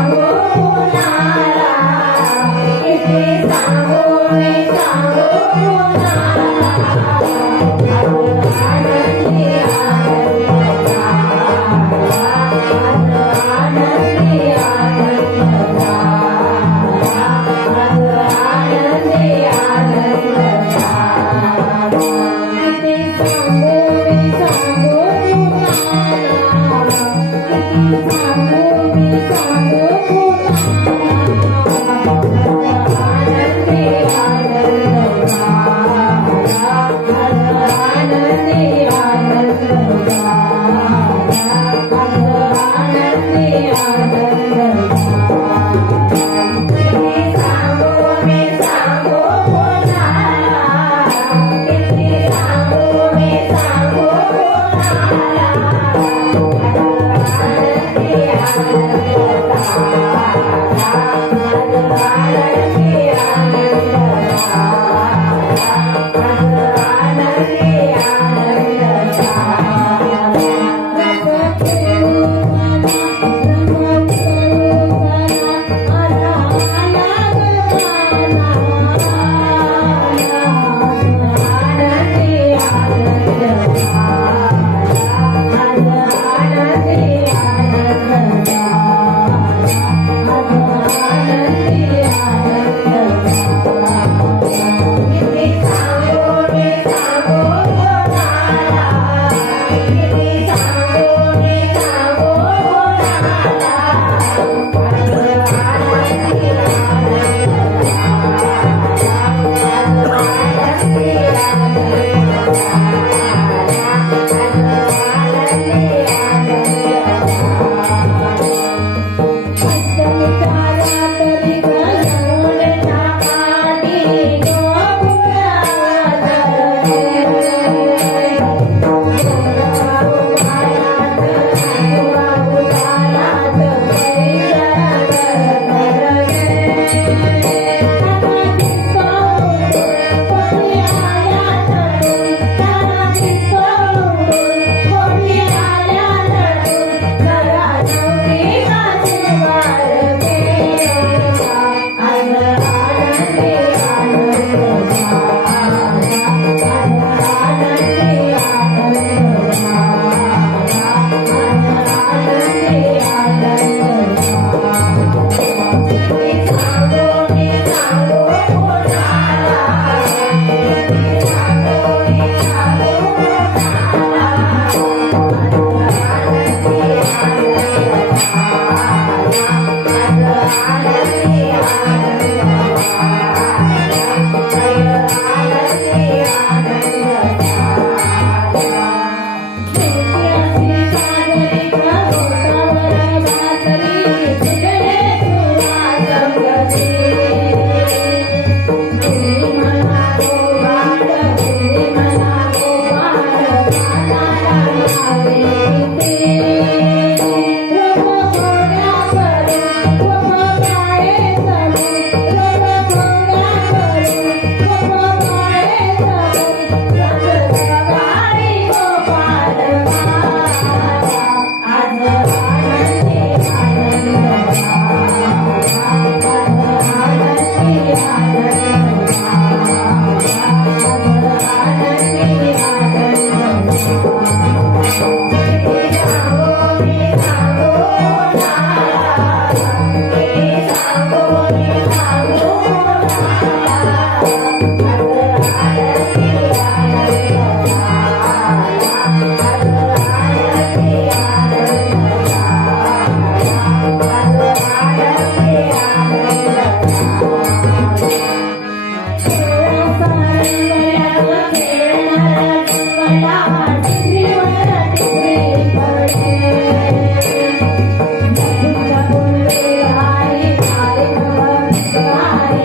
सांगो सांगो